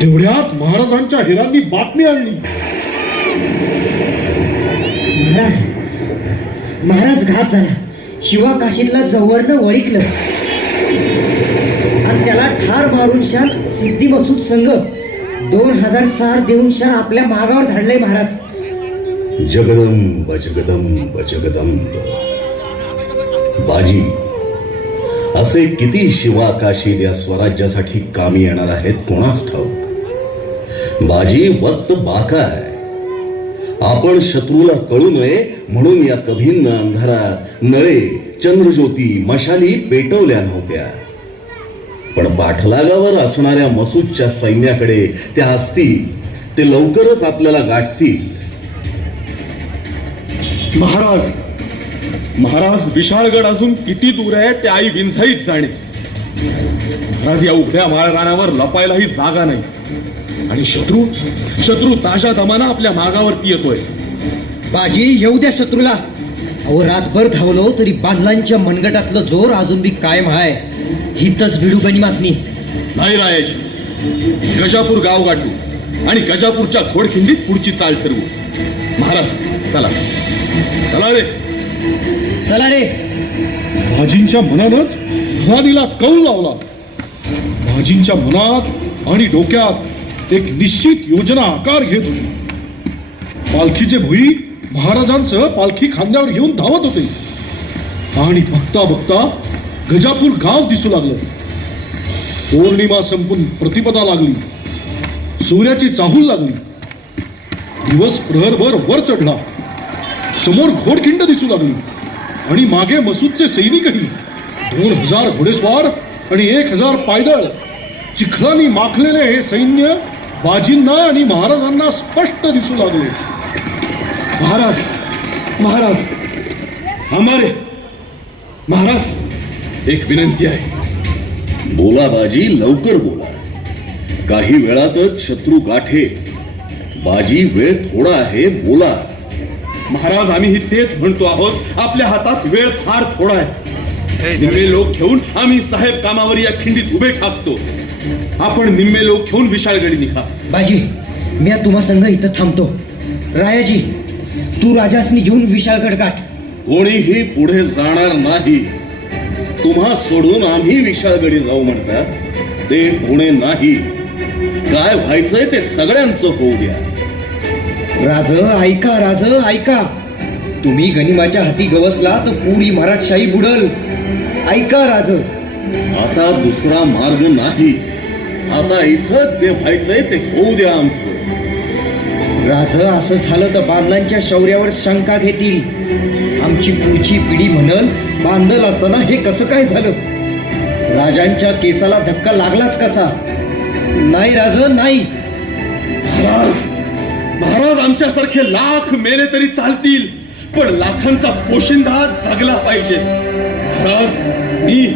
तेवढ्यात महाराजांच्या हिरांनी बातमी आणली. महाराज महाराज घात झाला. शिवा काशीतला जवळनं वळिकलं. आणि त्याला ठार मारून शान सिद्धी मसूद संघ दोन हजार सार देऊन शान आपल्या मागावर धाडलंय महाराज. जगदंब जगदंब जगदंब बाजी असे किती शिवाकाशीत या स्वराज्यासाठी कामी येणार आहेत कोणास ठाऊक? बाजी वक्त बाका आहे. आपण शत्रूला कळू नये म्हणून या कभींना अंधारात नळे चंद्रज्योती मशाली पेटवल्या नव्हत्या. पण पाठलागावर असणाऱ्या मसूदच्या सैन्याकडे त्या असतील ते लवकरच आपल्याला गाठतील. महाराज महाराज विशाळगड अजून किती दूर आहे ते आई विंझाईत जाणे. महाराज या उघड्या माळरानावर लपायलाही जागा नाही. आणि शत्रू? शत्रू ताशा दमाना आपल्या मागावरती येतोय. बाजी येऊ द्या शत्रूला. अहो रातभर धावलो तरी बांधलांच्या मनगटातलं जोर अजून बी कायम आहे हितच भिडू गनिमासनी नाही रायाची गजापूर गाव गाठू आणि गजापूरच्या घोडखिंडीत पुढची चाल ठरवू महाराज चला. चला रे. चला रे. भाजींच्या मनानच भवानीला कौल लावला. भाजींच्या मनात आणि डोक्यात एक निश्चित योजना आकार घेत होती. पालखीचे भुई महाराजांचं पालखी खांद्यावर घेऊन धावत होते. आणि बघता बघता गजापूर गाव दिसू लागलं. पौर्णिमा संपून प्रतिपदा लागली. सूर्याची चाहूल लागली. दिवस प्रहरभर वर चढला. समोर घोडखिंड दिसू लागली. आणि मागे मसूदचे सैनिकही. दोन हजार घोडेस्वार आणि एक हजार पायदळ. चिखलानी माखलेले हे सैन्य बाजींना आणि महाराजांना स्पष्ट दिसू लागले. महाराज महाराज हमारे. महाराज एक विनंती आहे. बोला बाजी लवकर बोला. काही वेळातच शत्रू गाठे. बाजी वेळ थोडा आहे बोला. महाराज आम्ही तेच म्हणतो आहोत. आपल्या हातात वेळ फार थोडा आहे. निम्मे लोक घेऊन आम्ही साहेब कामावर या खिंडीत उभे ठाकतो. आपण निम्मे लोक घेऊन विशाळगडी निघा बाजी मी तुम्हा संघ इथं थांबतो. रायाजी तू राजासनी घेऊन विशाळगड गाठ. कोणीही पुढे जाणार नाही. तुम्हा सोडून आम्ही विशाळगडी जाऊ म्हणतात ते होणे नाही. काय व्हायचंय ते सगळ्यांचं होऊ द्या. राज ऐका राज ऐका. तुम्ही गनिमाच्या हाती गवसला तर पुरी मराठशाही बुडल. ऐका राज आता दुसरा मार्ग नाही. आता इथंच जे व्हायचंय ते होऊ द्या आमचं. राज असं झालं तर बांधलांच्या शौर्यावर शंका घेतील. आमची पुढची पिढी म्हणल बांधल असताना हे कसं काय झालं? राजांच्या केसाला धक्का लागलाच कसा? नाही राज नाही. महाराज महाराज आमच्यासारखे लाख मेले तरी चालतील. पण लाखांचा पोशिंदा जगला पाहिजे. महाराज मी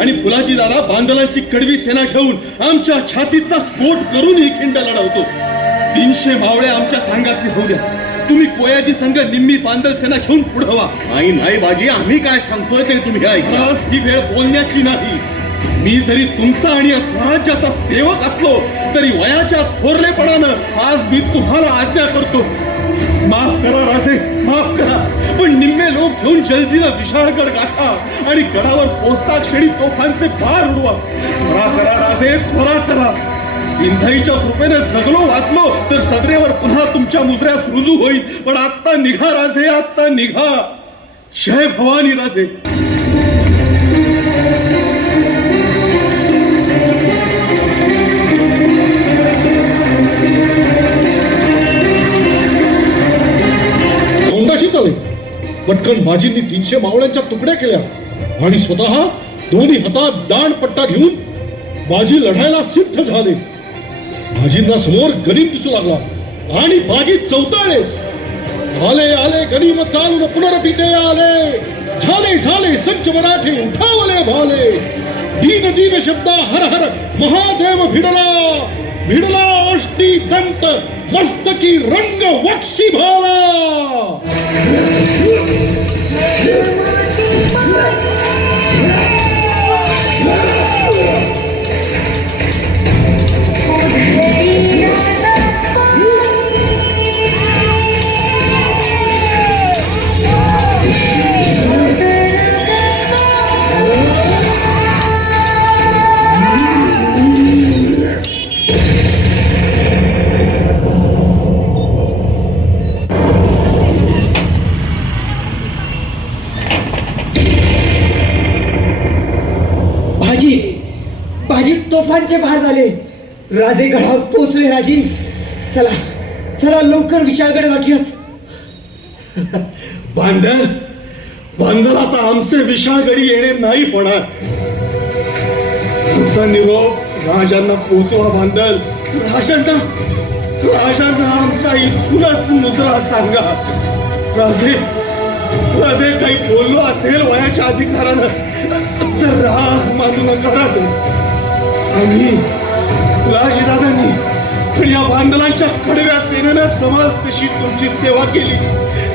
आणि फुलाची दादा बांदलांची कडवी सेना घेऊन आमच्या छातीचा स्फोट करून ही खिंड लढवतो. तीनशे मावळे आमच्या सांगातले होऊ द्या. तुम्ही कोयाची संघ निम्मी बांदल सेना घेऊन पुढे व्हा. नाही नाही बाजी आम्ही काय सांगतोय ते तुम्ही ऐका. ही वेळ बोलण्याची नाही. मी जरी तुमचा आणि या स्वराज्याचा सेवक असलो तरी वयाच्या थोरलेपणानं आज मी तुम्हाला आज्ञा करतो. माफ करा राजे माफ करा. पण निम्मे लोक घेऊन जलदीनं विशाळगड गाठा आणि गडावर पोचता क्षणी तोफांचे पार उडवा. त्वरा करा राजे त्वरा करा. इंधाईच्या कृपेने जगलो वाचलो तर सदरेवर पुन्हा तुमच्या मुजऱ्यास रुजू होईल. पण आत्ता निघा राजे आत्ता निघा. जय भवानी राजे. पटकन बाजींनी तीनशे मावळ्यांच्या तुकड्या केल्या. आणि स्वतः दोन्ही हातात दांड पट्टा घेऊन बाजी लढायला सिद्ध झाले. बाजींना समोर गणित दिसू लागला. आणि बाजी चौताळेच. आले आले गरीब चालून पुनरपिते आले. झाले झाले संच मराठे उठावले भाले. दीन दीन शब्द हर हर महादेव भिडला. भिडला अष्टी दंत मस्तकी रंग वक्षी भाला. Yeah. भाजी बाजी तोफांचे भार झाले. राजे गडावर पोहोचले राजी. चला चला लवकर विशाळगड गाठूयात भांडण भांडण आता आमचे विशाळगडी येणे नाही होणार. आमचा निरोप राजांना पोचवा भांडल राजांना राजांना आमचा इथूनच मुद्रा सांगा. राजे राजे. काही बोललो असेल वयाच्या अधिकारानं तर राग मानू नका राजे आम्ही राजदादांनी पण या बांधलांच्या कडव्या सेनेनं समाज कशी तुमची सेवा केली.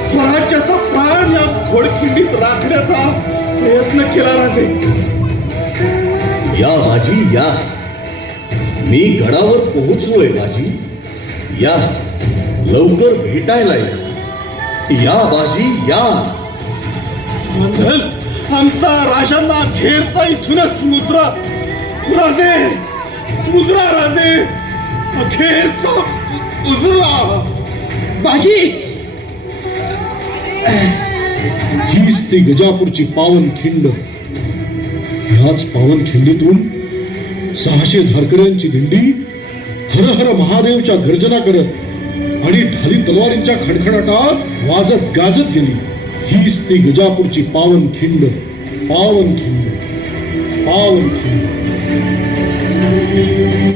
स्वराज्याचा प्राण या घोडखिंडीत राखण्याचा प्रयत्न केला राजे. या बाजी या. मी गडावर पोहोचलोय बाजी. या. लवकर भेटायला या. या बाजी या. मंगल आमचा राजांना अखेरचा इथूनच मुद्रा. राजे मुद्रा राजे अखेरचा उजरा बाजी! हीच ती गजापूरची पावन खिंड ह्याच पावन खिंडीतून सहाशे धारकऱ्यांची दिंडी हर हर महादेवच्या गर्जना करत आणि ढाली तलवारींच्या खडखडाटात वाजत गाजत गेली. हीच ती गजापूरची पावन खिंड पावन खिंड पावन खिंड